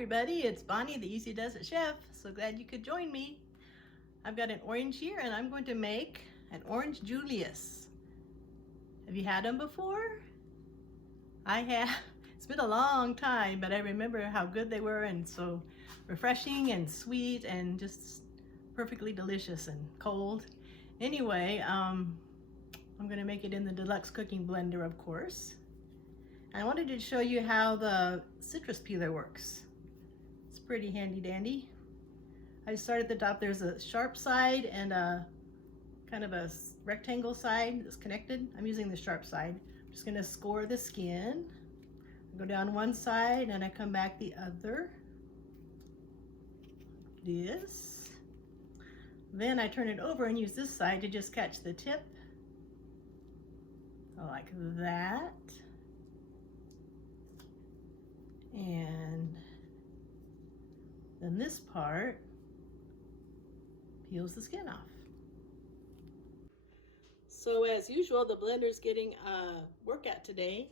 everybody, it's Bonnie, the Easy Does It Chef. So glad you could join me. I've got an orange here and I'm going to make an Orange Julius. Have you had them before? I have. It's been a long time, but I remember how good they were and so refreshing and sweet and just perfectly delicious and cold. Anyway, I'm gonna make it in the deluxe cooking blender, of course. I wanted to show you how the citrus peeler works. It's pretty handy dandy. I start at the top. There's a sharp side and a kind of a rectangle side that's connected. I'm using the sharp side. I'm just gonna score the skin. I go down one side and I come back the other. This. Then I turn it over and use this side to just catch the tip. Like that. And then this part peels the skin off. So as usual, the blender's getting a workout today.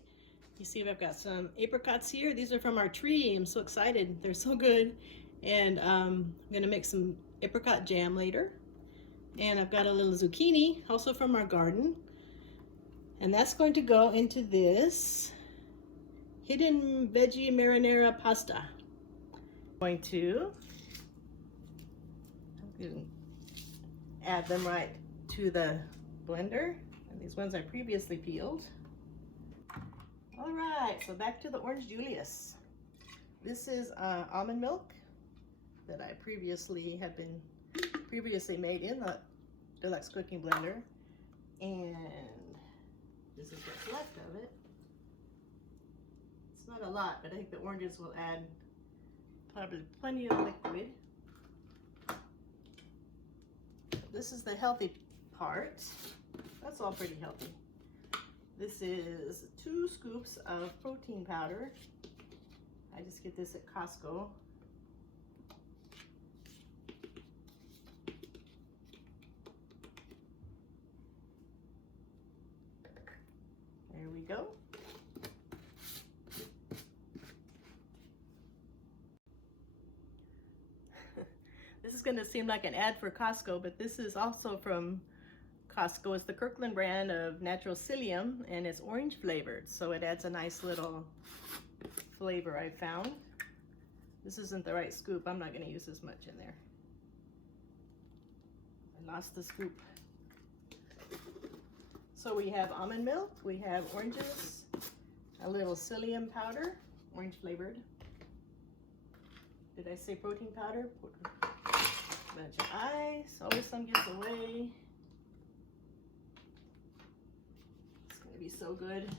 You see I've got some apricots here. These are from our tree. I'm so excited. They're so good. And I'm gonna make some apricot jam later. And I've got a little zucchini, also from our garden. And that's going to go into this hidden veggie marinara pasta. I'm going to add them right to the blender. And these ones I previously peeled. All right, so back to the Orange Julius. This is almond milk that I previously made in the deluxe cooking blender. And this is what's left of it. It's not a lot, but I think the oranges will add probably plenty of liquid. This is the healthy part. That's all pretty healthy. This is 2 scoops of protein powder. I just get this at Costco. There we go. This is going to seem like an ad for Costco, but this is also from Costco. It's the Kirkland brand of natural psyllium, and it's orange flavored, so it adds a nice little flavor I found. This isn't the right scoop. I'm not going to use as much in there. I lost the scoop. So we have almond milk, we have oranges, a little psyllium powder, orange flavored. Did I say protein powder? Bunch of ice, always some gets away. It's gonna be so good.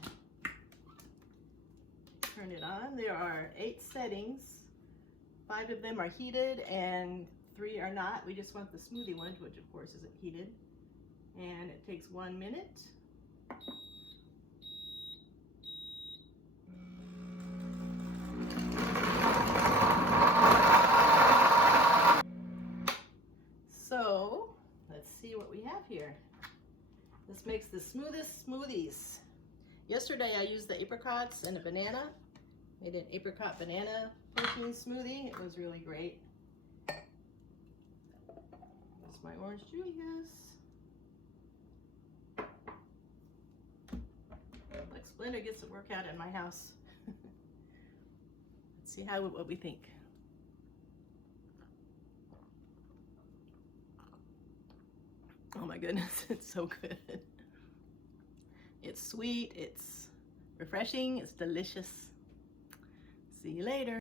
Turn it on. There are 8 settings. 5 of them are heated and 3 are not. We just want the smoothie one, which of course isn't heated. And it takes 1 minute. So let's see what we have here. This makes the smoothest smoothies. Yesterday I used the apricots and a banana. Made an apricot banana protein smoothie. It was really great. That's my Orange Julius. Like Splendor gets to work out in my house. Let's see what we think. Oh my goodness, it's so good. It's sweet, it's refreshing, it's delicious. See you later.